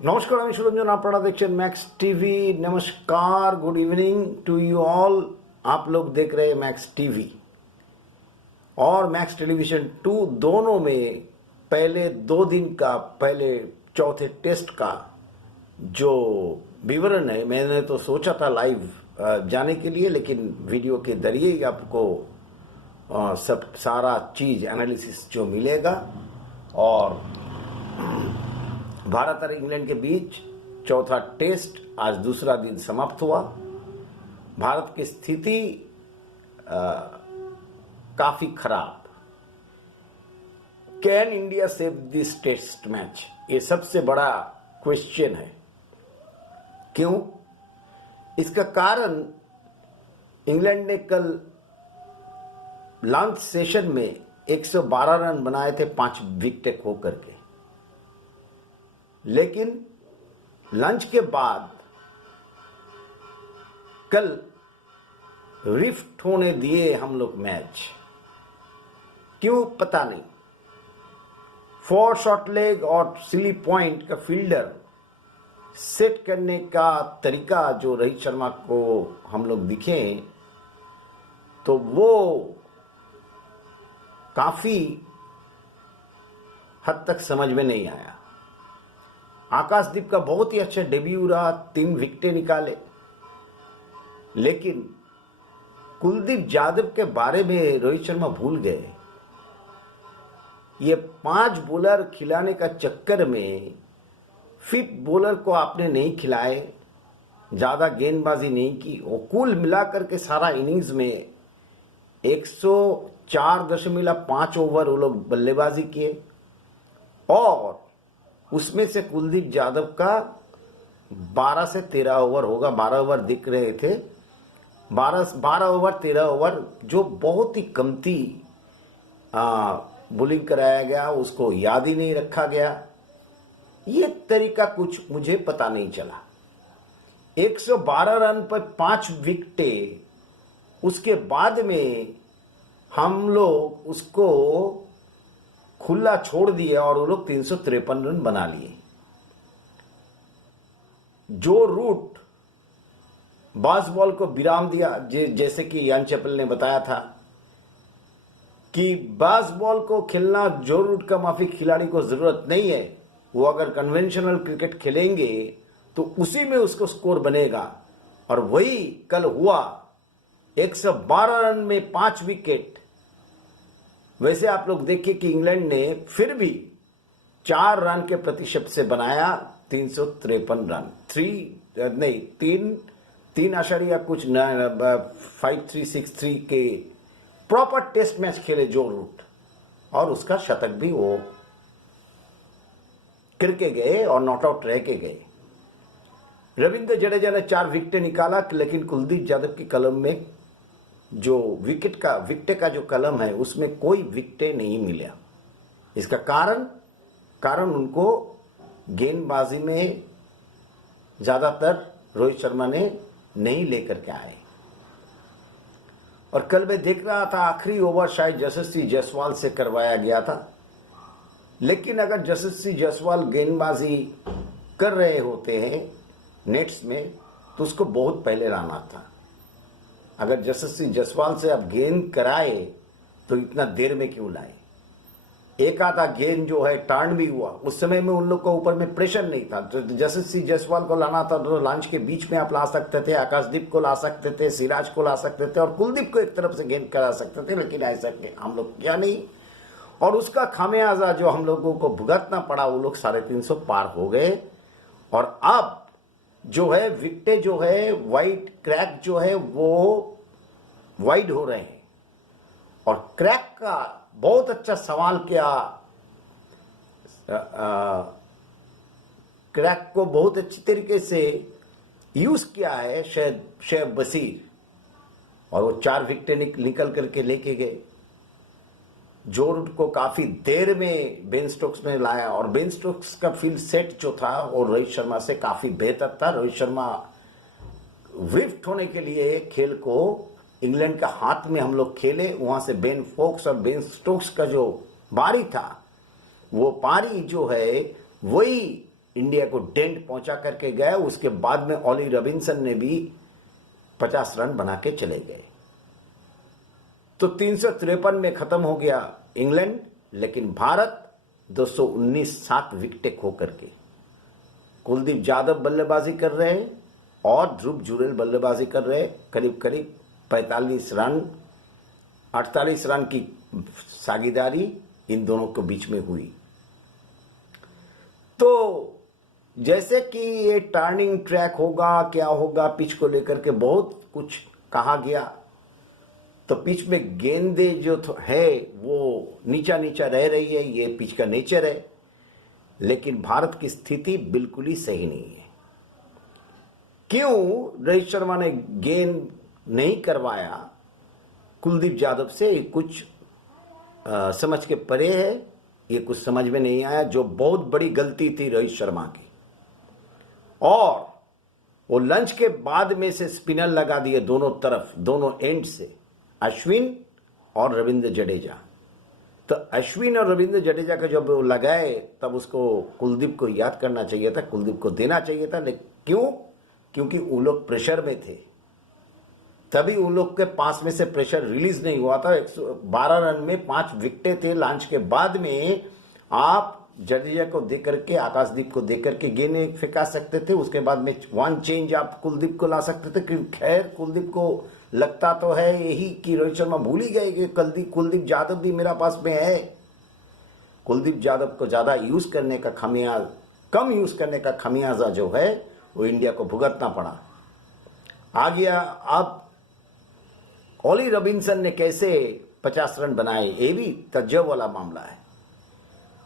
নমস্কার, আমি সুরঞ্জন। আপনারা দেখছেন मैक्स टीवी। नमस्कार, good evening to you all. आप लोग देख रहे हैं मैक्स टीवी और मैक्स टेलीविजन 2 दोनों में पहले 2 दिन का, पहले चौथे टेस्ट का जो विवरण है, मैंने तो सोचा था लाइव जाने के लिए, लेकिन वीडियो के जरिए ही आपको सब सारा चीज एनालिसिस जो मिलेगा। और भारत और इंग्लैंड के बीच चौथा टेस्ट आज दूसरा दिन समाप्त हुआ। भारत की स्थिति काफी खराब। Can India save this test match, ये सबसे बड़ा क्वेश्चन है। क्यों? इसका कारण इंग्लैंड ने कल लंच सेशन में 112 रन बनाए थे 5 विकेट होकर के, लेकिन लंच के बाद कल रिफ्ट होने दिए हम लोग मैच। क्यों पता नहीं। 4 शॉर्ट लेग और सिली पॉइंट का फील्डर सेट करने का तरीका जो रोहित शर्मा को हम लोग दिखे, तो वो काफी हद तक समझ में नहीं आया। आकाशदीप का बहुत ही अच्छा डेब्यू रहा, 3 विकेटें निकाले, लेकिन कुलदीप यादव के बारे में रोहित शर्मा भूल गए। ये 5 बॉलर खिलाने का चक्कर में 5th बॉलर को आपने नहीं खिलाए, ज्यादा गेंदबाजी नहीं की। और कुल मिलाकर के सारा इनिंग्स में 104.5 ओवर वो लोग बल्लेबाजी किए, और उसमें से कुलदीप यादव का 12 से 13 ओवर होगा, 12 ओवर दिख रहे थे, 12 ओवर 13 ओवर, जो बहुत ही कमती बॉलिंग कराया गया, उसको याद ही नहीं रखा गया। ये तरीका कुछ मुझे पता नहीं चला। 112 रन पर 5 विकेटें, उसके बाद में हम लोग उसको खुला छोड़ दिया और वो लोग 353 रन बना लिए। जो रूट बास बॉल को विराम दिया, जैसे कि यान चैपल ने बताया था कि बास बॉल को खेलना जो रूट का माफी खिलाड़ी को जरूरत नहीं है, वो अगर कन्वेंशनल क्रिकेट खेलेंगे तो उसी में उसको स्कोर बनेगा। और वही कल हुआ। 112 रन में 5 विकेट। वैसे आप लोग देखिए कि इंग्लैंड ने फिर भी 4 रन के प्रतिशत से बनाया 353 रन। 3 आशारिया कुछ 5363 के प्रॉपर टेस्ट मैच खेले जो रूट, और उसका शतक भी वो करके गए और नॉट आउट रह के गए। रविंद्र जडेजा ने 4 विकेटें निकाला, लेकिन कुलदीप यादव की कलम में जो विकेट का जो कलम है, उसमें कोई विकेटें नहीं मिला। इसका कारण उनको गेंदबाजी में ज्यादातर रोहित शर्मा ने नहीं लेकर के आए। और कल मैं देख रहा था आखिरी ओवर शायद यशस्वी जायसवाल से करवाया गया था, लेकिन अगर यशस्वी जायसवाल गेंदबाजी कर रहे होते हैं नेट्स में, तो उसको बहुत पहले लाना था। अगर यशस्वी जायसवाल से आप गेंद कराए तो इतना देर में क्यों लाए? एक आधा गेंद जो है टर्न भी हुआ, उस समय में उन लोग को ऊपर में प्रेशर नहीं था। तो यशस्वी जायसवाल को लाना था तो लंच के बीच में आप ला सकते थे, आकाशदीप को ला सकते थे, सिराज को ला सकते थे, और कुलदीप को एक तरफ से गेंद करा सकते थे, लेकिन ऐसा हम लोग किया नहीं। और उसका खामियाजा जो हम लोगों को भुगतना पड़ा, वो लोग 350 पार हो गए। और अब जो है विकेटें जो है वाइड क्रैक जो है वो वाइड हो रहे हैं। और क्रैक का बहुत अच्छा सवाल किया, क्रैक को बहुत अच्छी तरीके से यूज किया है शेख बशीर, और वो 4 विकेटें निकल करके लेके गए। जो रूट को काफी देर में बेन स्टोक्स ने लाया, और बेन स्टोक्स का फील्ड सेट जो था वो रोहित शर्मा से काफी बेहतर था। रोहित शर्मा विफ्ट होने के लिए खेल को इंग्लैंड का हाथ में हम लोग खेले, वहां से बेन फोक्स और बेन स्टोक्स का जो बारी था, वो पारी जो है वही इंडिया को डेंट पहुंचा करके गया। उसके बाद में ऑली रॉबिन्सन ने भी 50 रन बना के चले गए। तो 353 में खत्म हो गया इंग्लैंड, लेकिन भारत 219 7 विकेटें खो करके। कुलदीप यादव बल्लेबाजी कर रहे हैं और ध्रुव जुरेल बल्लेबाजी कर रहे हैं। करीब करीब 45 रन 48 रन की साझेदारी इन दोनों के बीच में हुई। तो जैसे कि ये टर्निंग ट्रैक होगा, क्या होगा, पिच को लेकर के बहुत कुछ कहा गया। तो पिच में गेंदे जो है वो नीचा नीचा रह रही है, ये पिच का नेचर है। लेकिन भारत की स्थिति बिल्कुल ही सही नहीं है। क्यों रोहित शर्मा ने गेंद नहीं करवाया कुलदीप यादव से, कुछ समझ के परे है। ये कुछ समझ में नहीं आया, जो बहुत बड़ी गलती थी रोहित शर्मा की। और वो लंच के बाद में से स्पिनर लगा दिए दोनों तरफ, दोनों एंड से, अश्विन और रविंद्र जडेजा। तो अश्विन और रविंद्र जडेजा का जब वो लगाए तब उसको कुलदीप को याद करना चाहिए था, कुलदीप को देना चाहिए था। लेकिन क्यों? क्योंकि वो लोग प्रेशर में थे, तभी उन लोग के पास में से प्रेशर रिलीज नहीं हुआ था। 112 रन में 5 विकेटें थे। लॉन्च के बाद में आप जडेजा को देकर के, आकाशदीप को देकर के गेंद फेंका सकते थे। उसके बाद में वन चेंज आप कुलदीप को ला सकते थे। खैर कुलदीप को लगता तो है यही कि रोहित शर्मा भूल ही गए कि कुलदीप यादव भी मेरा पास में है। कुलदीप यादव को ज्यादा यूज करने का खामियाजा, कम यूज करने का खामियाजा जो है वो इंडिया को भुगतना पड़ा। आ गया अब ऑली रॉबिन्सन ने कैसे 50 रन बनाए, ये भी तज्जब वाला मामला है।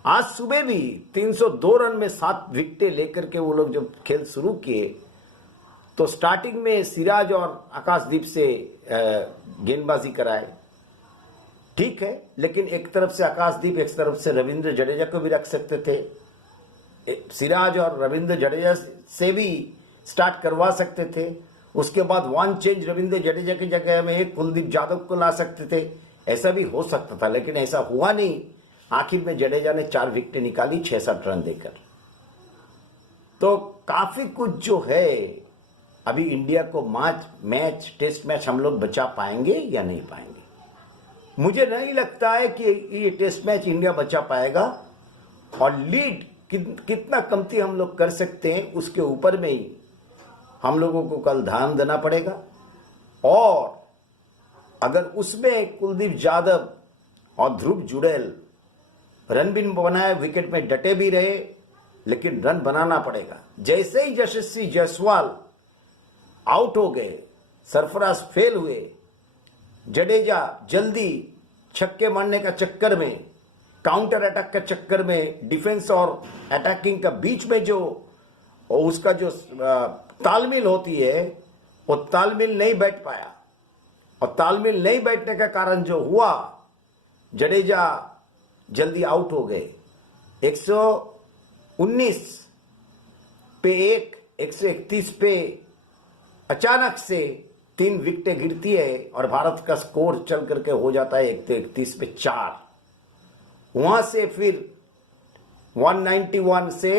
आज सुबह भी 302 रन में 7 विकेटें लेकर के वो लोग जब खेल शुरू किए तो स्टार्टिंग में सिराज और आकाशदीप से गेंदबाजी कराए, ठीक है। लेकिन एक तरफ से आकाशदीप, एक तरफ से रविंद्र जडेजा को भी रख सकते थे। सिराज और रविंद्र जडेजा से भी स्टार्ट करवा सकते थे। उसके बाद वन चेंज रविंद्र जडेजा की जगह में एक कुलदीप यादव को ला सकते थे। ऐसा भी हो सकता था, लेकिन ऐसा हुआ नहीं। आखिर में जडेजा ने 4 विकेटें निकाली 6-7 रन देकर। तो काफी कुछ जो है, अभी इंडिया को मैच टेस्ट मैच हम लोग बचा पाएंगे या नहीं पाएंगे। मुझे नहीं लगता है कि ये टेस्ट मैच इंडिया बचा पाएगा। और लीड कितना कमती हम लोग कर सकते हैं उसके ऊपर में ही हम लोगों को कल ध्यान देना पड़ेगा। और अगर उसमें कुलदीप यादव और ध्रुव जुरेल रन भी बनाए, विकेट में डटे भी रहे, लेकिन रन बनाना पड़ेगा। जैसे ही यशस्वी जायसवाल आउट हो गए, सरफराज फेल हुए, जडेजा जल्दी छक्के मारने का चक्कर में, काउंटर अटैक के चक्कर में, डिफेंस और अटैकिंग का बीच में जो उसका जो तालमेल होती है वो तालमेल नहीं बैठ पाया। और तालमेल नहीं बैठने का कारण जो हुआ, जडेजा जल्दी आउट हो गए। 119 पे 1, 131 पे अचानक से 3 विकेटें गिरती है और भारत का स्कोर चल करके हो जाता है 131 पे 4। वहां से फिर 191 से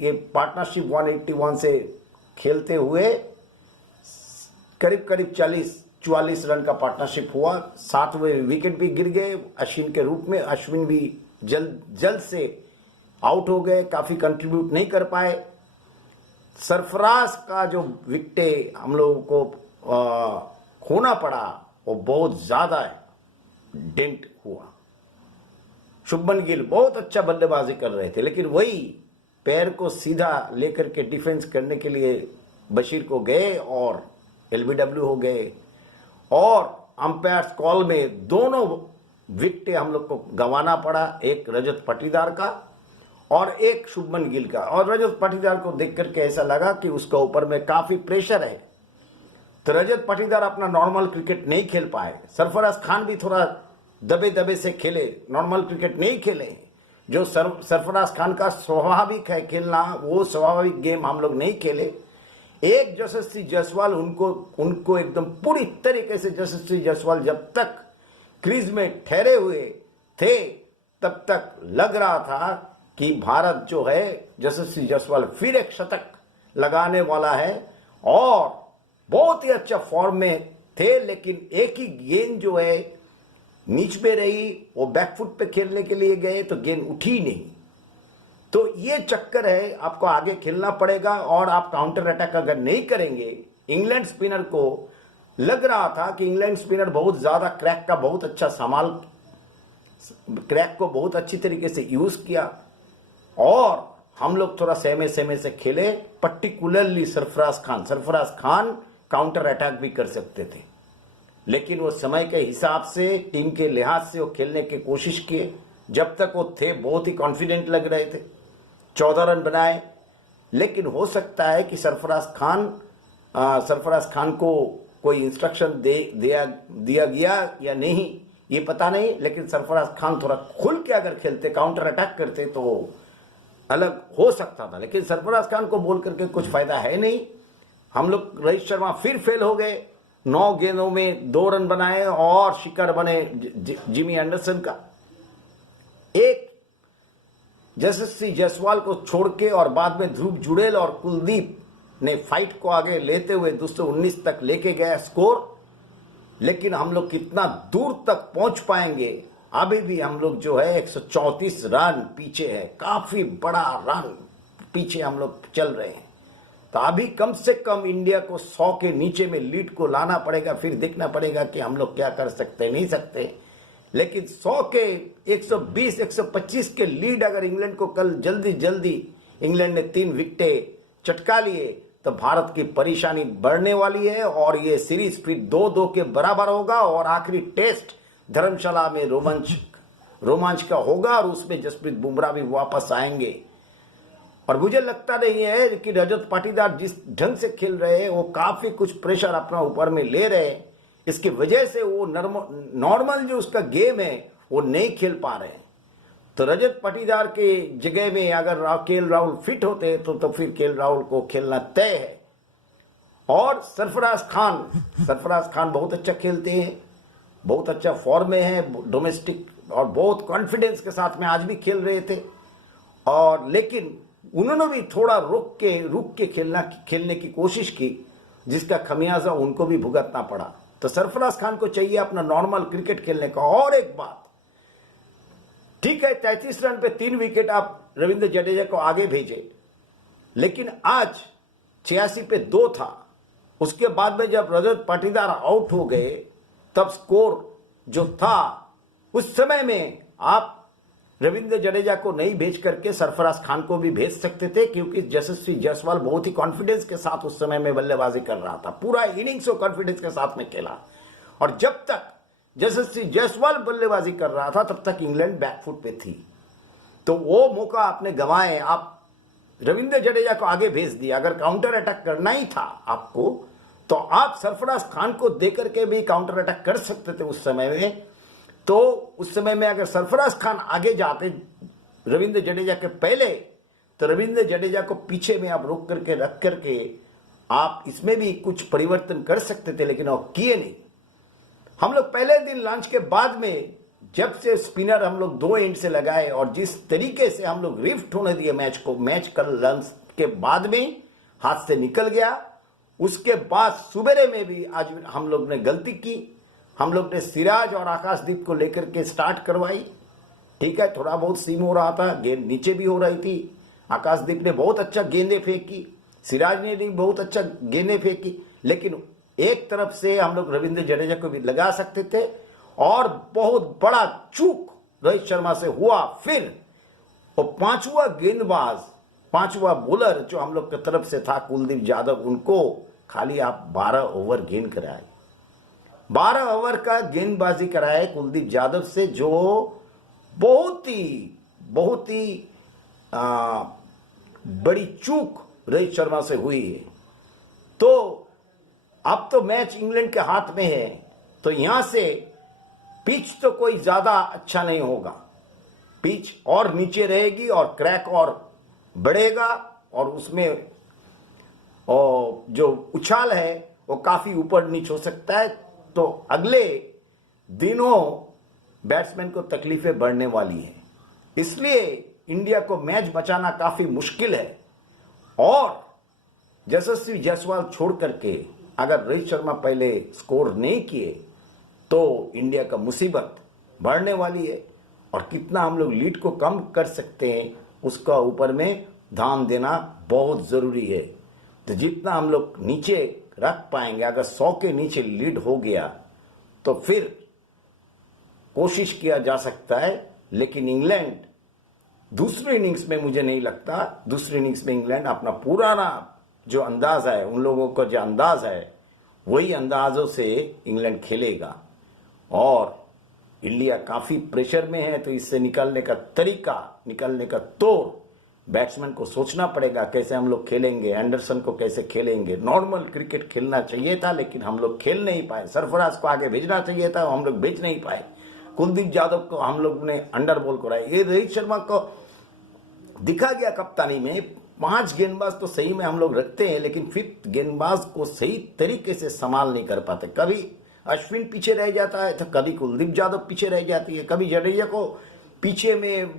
ये पार्टनरशिप 181 से खेलते हुए करीब करीब 44 रन का पार्टनरशिप हुआ। 7वें विकेट भी गिर गए अश्विन के रूप में। अश्विन भी जल्द से आउट हो गए, काफी कंट्रीब्यूट नहीं कर पाए। सरफराज का जो विकेट हम लोगों को खोना पड़ा वो बहुत ज्यादा डेंट हुआ। शुभमन गिल बहुत अच्छा बल्लेबाजी कर रहे थे, लेकिन वही पैर को सीधा लेकर के डिफेंस करने के लिए बशीर को गए और एलबीडब्ल्यू हो गए। और अंपायर्स कॉल में दोनों विकेट हम लोग को गंवाना पड़ा, एक रजत पाटीदार का और एक शुभमन गिल का। और रजत पाटीदार को देख करके ऐसा लगा कि उसका ऊपर में काफी प्रेशर है, तो रजत पाटीदार अपना नॉर्मल क्रिकेट नहीं खेल पाए। सरफराज खान भी थोड़ा दबे दबे से खेले, नॉर्मल क्रिकेट नहीं खेले। जो सरफराज खान का स्वाभाविक है खेलना, वो स्वाभाविक गेम हम लोग नहीं खेले। एक यशस्वी जायसवाल उनको एकदम पूरी तरीके से, यशस्वी जायसवाल जब तक क्रीज में ठहरे हुए थे तब तक लग रहा था कि भारत जो है यशस्वी जायसवाल फिर एक शतक लगाने वाला है और बहुत ही अच्छा फॉर्म में थे, लेकिन एक ही गेंद जो है नीच में रही, वो बैकफुट पे खेलने के लिए गए तो गेंद उठी नहीं। तो ये चक्कर है, आपको आगे खेलना पड़ेगा और आप काउंटर अटैक अगर नहीं करेंगे, इंग्लैंड स्पिनर को लग रहा था कि इंग्लैंड स्पिनर बहुत ज्यादा क्रैक का बहुत अच्छा क्रैक को बहुत अच्छी तरीके से यूज किया और हम लोग थोड़ा सहमे से खेले, particularly Sarfaraz Khan counter attack भी कर सकते थे, लेकिन वो समय के हिसाब से टीम के लिहाज से वो खेलने की कोशिश किए। जब तक वो थे बहुत ही कॉन्फिडेंट लग रहे थे, 14 रन बनाए, लेकिन हो सकता है कि सरफराज खान को कोई इंस्ट्रक्शन दिया गया या नहीं, ये पता नहीं, लेकिन सरफराज खान थोड़ा खुल के अगर खेलते, काउंटर अटैक करते तो अलग हो सकता था, लेकिन सरफराज खान को बोल करके कुछ फायदा है नहीं। हम लोग रोहित शर्मा फिर फेल हो गए, 9 गेंदों में 2 रन बनाए और शिकार बने जिमी एंडरसन का। एक यशस्वी जायसवाल को छोड़ के और बाद में ध्रुव जुड़ेल और कुलदीप ने फाइट को आगे लेते हुए 219 तक लेके गया स्कोर, लेकिन हम लोग कितना दूर तक पहुंच पाएंगे, अभी भी हम लोग जो है 134 रन पीछे है, काफी बड़ा रन पीछे हम लोग चल रहे हैं। तो अभी कम से कम इंडिया को 100 के नीचे में लीड को लाना पड़ेगा, फिर देखना पड़ेगा कि हम लोग क्या कर सकते नहीं सकते। लेकिन 100 के 120 125 के लीड अगर इंग्लैंड को कल जल्दी इंग्लैंड ने 3 विकेटें चटका लिए तो भारत की परेशानी बढ़ने वाली है और ये सीरीज फिर 2-2 के बराबर होगा और आखिरी टेस्ट धर्मशाला में रोमांच का होगा और उसमें जसप्रीत बुमराह भी वापस आएंगे। और मुझे लगता नहीं है कि रजत पाटीदार जिस ढंग से खेल रहे हैं वो काफी कुछ प्रेशर अपना ऊपर में ले रहे हैं, इसकी वजह से वो नॉर्मल जो उसका गेम है वो नहीं खेल पा रहे हैं। तो रजत पाटीदार के जगह में अगर केएल राहुल फिट होते तो फिर केएल राहुल को खेलना तय है। और सरफराज खान बहुत अच्छा खेलते हैं, बहुत अच्छा फॉर्म में है डोमेस्टिक और बहुत कॉन्फिडेंस के साथ में आज भी खेल रहे थे, और लेकिन उन्होंने भी थोड़ा रुक के खेलने की कोशिश की, जिसका खमियाजा उनको भी भुगतना पड़ा। तो सरफराज खान को चाहिए अपना नॉर्मल क्रिकेट खेलने का। और एक बात, ठीक है 33 रन पे 3 विकेट आप रविंद्र जडेजा को आगे भेजे, लेकिन आज 86 पे 2 था। उसके बाद में जब रजत पाटीदार आउट हो गए तब स्कोर जो था उस समय में आप रविंद्र जडेजा को नहीं भेज करके सरफराज खान को भी भेज सकते थे, क्योंकि यशस्वी जायसवाल बहुत ही कॉन्फिडेंस के साथ उस समय में बल्लेबाजी कर रहा था, पूरा इनिंग्स वो कॉन्फिडेंस के साथ में खेला। और जब तक यशस्वी जायसवाल बल्लेबाजी कर रहा था तब तक इंग्लैंड बैकफुट पे थी। तो वो मौका आपने गंवाए, आप रविंद्र जडेजा को आगे भेज दिया। अगर काउंटर अटैक करना ही था आपको तो आप सरफराज खान को देकर के भी काउंटर अटैक कर सकते थे उस समय में। तो उस समय में अगर सरफराज खान आगे जाते रविंद्र जडेजा के पहले, तो रविंद्र जडेजा को पीछे में आप रोक करके रख करके आप इसमें भी कुछ परिवर्तन कर सकते थे, लेकिन वो किए नहीं। हम लोग पहले दिन लॉन्च के बाद में जब से स्पिनर हम लोग 2 एंड से लगाए और जिस तरीके से हम लोग रिफ्ट होने दिए मैच कल लॉन्च के बाद में हाथ से निकल गया। उसके बाद सुबेरे में भी आज हम लोग ने गलती की, हम लोग ने सिराज और आकाशदीप को लेकर के स्टार्ट करवाई। ठीक है, थोड़ा बहुत सीम हो रहा था, गेंद नीचे भी हो रही थी। आकाशदीप ने बहुत अच्छा गेंदें फेंकी, सिराज ने भी बहुत अच्छा गेंदें फेंकी, लेकिन एक तरफ से हम लोग रविंद्र जडेजा को भी लगा सकते थे और बहुत बड़ा चूक रोहित शर्मा से हुआ। फिर वो 5वां गेंदबाज, 5वां बॉलर जो हम लोग की तरफ से था कुलदीप यादव, उनको खाली आप 12 ओवर गेंद कराए, 12 ओवर का गेंदबाजी कराए कुलदीप यादव से, जो बहुत ही बड़ी चूक रोहित शर्मा से हुई है। तो अब तो मैच इंग्लैंड के हाथ में है, तो यहां से पिच तो कोई ज्यादा अच्छा नहीं होगा, पिच और नीचे रहेगी और क्रैक और बढ़ेगा और उसमें जो उछाल है वो काफी ऊपर नीचे हो सकता है। तो अगले दिनों बैट्समैन को तकलीफें बढ़ने वाली है, इसलिए इंडिया को मैच बचाना काफी मुश्किल है। और यशस्वी जायसवाल छोड़ करके अगर रोहित शर्मा पहले स्कोर नहीं किए तो इंडिया का मुसीबत बढ़ने वाली है। और कितना हम लोग लीड को कम कर सकते हैं उसका ऊपर में ध्यान देना बहुत जरूरी है। तो जितना हम लोग नीचे रख पाएंगे, अगर 100 के नीचे लीड हो गया तो फिर कोशिश किया जा सकता है। लेकिन इंग्लैंड दूसरे इनिंग्स में मुझे नहीं लगता, दूसरे इनिंग्स में इंग्लैंड अपना पुराना जो अंदाज है, उन लोगों का जो अंदाज है वही अंदाजों से इंग्लैंड खेलेगा। और इंडिया काफी प्रेशर में है, तो इससे निकलने का तरीका, निकलने का तौर बैट्समैन को सोचना पड़ेगा, कैसे हम लोग खेलेंगे, एंडरसन को कैसे खेलेंगे। नॉर्मल क्रिकेट खेलना चाहिए था लेकिन हम लोग खेल नहीं पाए। सरफराज को आगे भेजना चाहिए था, हम लोग भेज नहीं पाए। कुलदीप यादव को हम लोग ने अंडर बॉल कराया। ये रोहित शर्मा को दिखा गया कप्तानी में, 5 गेंदबाज तो सही में हम लोग रखते हैं लेकिन 5th गेंदबाज को सही तरीके से संभाल नहीं कर पाते। कभी अश्विन पीछे रह जाता है तो कभी कुलदीप यादव पीछे रह जाती है, कभी जडेजा को पीछे में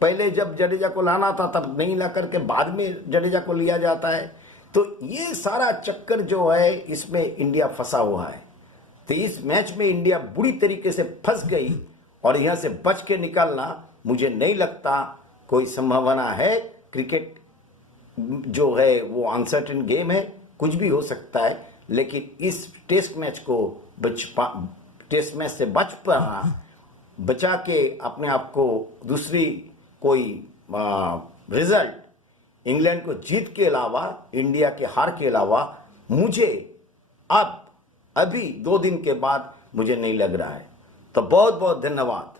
पहले जब जडेजा को लाना था तब नहीं ला करके बाद में जडेजा को लिया जाता है। तो ये सारा चक्कर जो है इसमें इंडिया फंसा हुआ है। तो इस मैच में इंडिया बुरी तरीके से फंस गई और यहां से बच के निकलना मुझे नहीं लगता कोई संभावना है। क्रिकेट जो है वो अनसर्टेन गेम है, कुछ भी हो सकता है। लेकिन इस टेस्ट मैच को टेस्ट मैच से बचा के अपने आप को दूसरी कोई रिजल्ट इंग्लैंड को जीत के अलावा, इंडिया के हार के अलावा मुझे अभी 2 दिन के बाद मुझे नहीं लग रहा है। तो बहुत बहुत धन्यवाद।